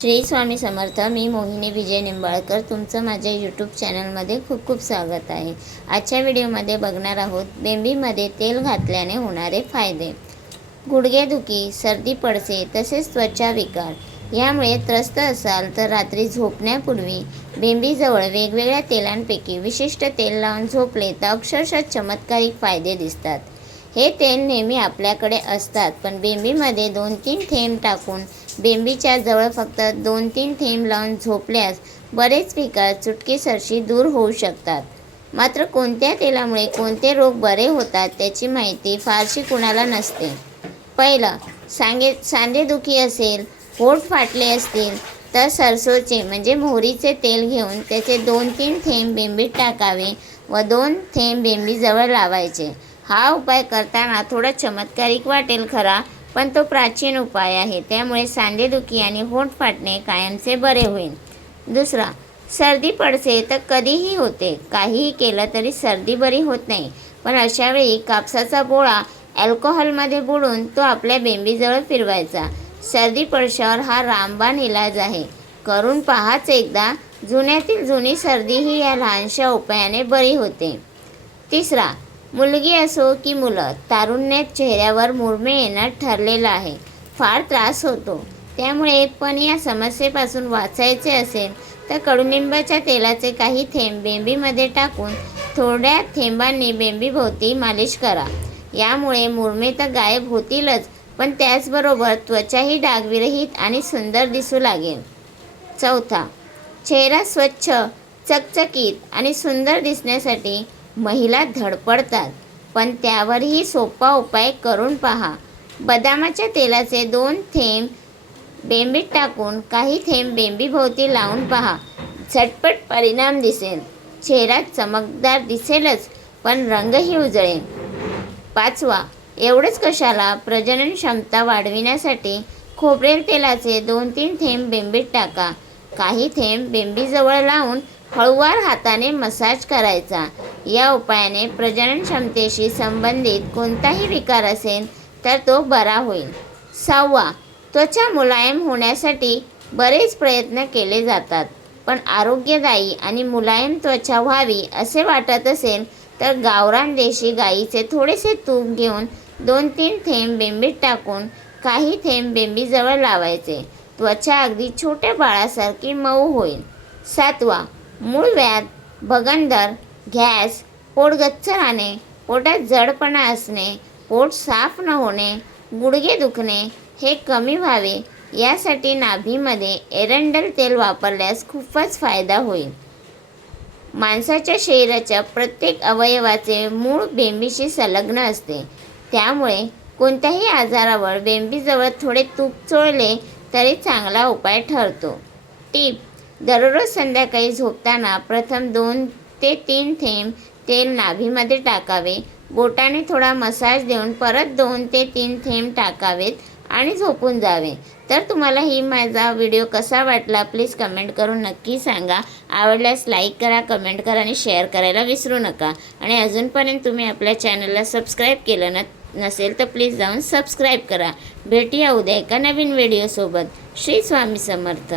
श्री स्वामी समर्थ। मी मोहिनी विजय निंबाळकर तुमचं माझ्या यूट्यूब चॅनलमध्ये खूप खूप स्वागत आहे। आजच्या व्हिडिओमध्ये बघणार आहोत बेंबीमध्ये तेल घातल्याने होणारे फायदे। गुडघेदुखी, सर्दी पडसे तसेच त्वचा विकार यामुळे त्रस्त असाल तर रात्री झोपण्यापूर्वी बेंबीजवळ वेगवेगळ्या तेलांपैकी विशिष्ट तेल लावून झोपले तर अक्षरशः चमत्कारिक फायदे दिसतात। हे तेल नेहमी आपल्याकडे असतात, पण बेंबीमध्ये 2-3 थेंब टाकून बेंबीच्या जवळ फक्त 2-3 थेंब लावून झोपल्यास बरेच विकार चुटकीसरशी दूर होऊ शकतात। मात्र कोणत्या तेलामुळे कोणते रोग बरे होतात त्याची माहिती फारशी कुणाला नसते। पहिलं, सांधेदुखी असेल, पोट फाटले असतील तर सरसोचे म्हणजे मोहरीचे तेल घेऊन त्याचे 2-3 थेंब बेंबीत टाकावे व 2 थेंब बेंबीजवळ लावायचे। हा उपाय करताना थोडा चमत्कारिक वाटेल खरा, पण तो प्राचीन उपाय आहे, त्यामुळे सांधेदुखी आणि होठ फाटणे कायमचे बरे होईल। दुसरा, सर्दी पडसे तर कधीही होते, काहीही केलं तरी सर्दी बरी होत नाही, पण अशावेळी कापसाचा बोळा अल्कोहोलमध्ये बुडून तो आपल्या बेंबीजवळ फिरवायचा। सर्दी पडशावर हा रामबाण इलाज आहे, करून पहाच एकदा। जुन्यातील जुनी सर्दीही या लहानशा उपायाने बरी होते। तिसरा, मुलगी असो की मुलं, तारुण्यात चेहऱ्यावर मुरमे येणं ठरलेलं आहे, फार त्रास होतो। त्यामुळे पण या समस्येपासून वाचायचे असेल तर कडुनिंबाच्या तेलाचे काही थेंब बेंबीमध्ये टाकून थोड्या थेंबांनी बेंबीभोवती मालिश करा। यामुळे मुरमे तर गायब होतीलच, पण त्याचबरोबर त्वचाही डागविरहित आणि सुंदर दिसू लागेल। चौथा, चेहरा स्वच्छ, चकचकीत आणि सुंदर दिसण्यासाठी महिला धडपडतात, पण त्यावरही सोपा उपाय करून पहा। बदामाच्या तेलाचे 2 थेंब बेंबीत टाकून काही थेंब बेंबीभोवती लावून पहा, झटपट परिणाम दिसेल। चेहरा चमकदार दिसेलच, पण रंगही उजळेल। पाचवा, एवढंच कशाला, प्रजनन क्षमता वाढविण्यासाठी खोबरेल तेलाचे 2-3 थेंब बेंबीत टाका, काही थेंब बेंबीजवळ लावून हळूवार हाताने मसाज करायचा। या उपायाने प्रजनन क्षमतेशी संबंधित कोणताही विकार असेल तर तो बरा होईल। सहावा, त्वचा मुलायम होण्यासाठी बरेच प्रयत्न केले जातात, पण आरोग्यदायी आणि मुलायम त्वचा व्हावी असे वाटत असेल तर गावरान देशी गाईचे थोडेसे तूप घेऊन 2-3 थेंब बेंबीत टाकून काही थेंब बेंबीजवळ लावायचे। त्वचा अगदी छोट्या बाळासारखी मऊ होईल। सातवा, मूळव्याध, भगंदर, गॅस, पोट गच्च राहणे, पोटात जडपणा असणे, पोट साफ न होणे, गुडघे दुखणे हे कमी व्हावे यासाठी नाभीमध्ये एरंडल तेल वापरल्यास खूपच फायदा होईल। माणसाच्या शरीराच्या प्रत्येक अवयवाचे मूळ बेंबीशी संलग्न असते, त्यामुळे कोणत्याही आजारावर बेंबीजवळ थोडे तूप चोळले तरी चांगला उपाय ठरतो। टीप: दररोज संध्याकाळी झोपताना प्रथम 2 ते 3 थेंब तेल नाभीमध्ये टाकावे, बोटाने थोडा मसाज देऊन परत 2 ते 3 थेंब टाकावेत आणि झोपून जावे। तर तुम्हाला ही माझा व्हिडिओ कसा वाटला प्लीज कमेंट करून नक्की सांगा। आवडल्यास लाईक करा, कमेंट करा आणि शेअर करायला विसरू नका। आणि अजूनपर्यंत तुम्ही आपल्या चॅनलला सबस्क्राईब केलं नसेल तर प्लीज जाऊन सबस्क्राईब करा। भेटूया उद्या एका नवीन व्हिडिओसोबत। श्री स्वामी समर्थ।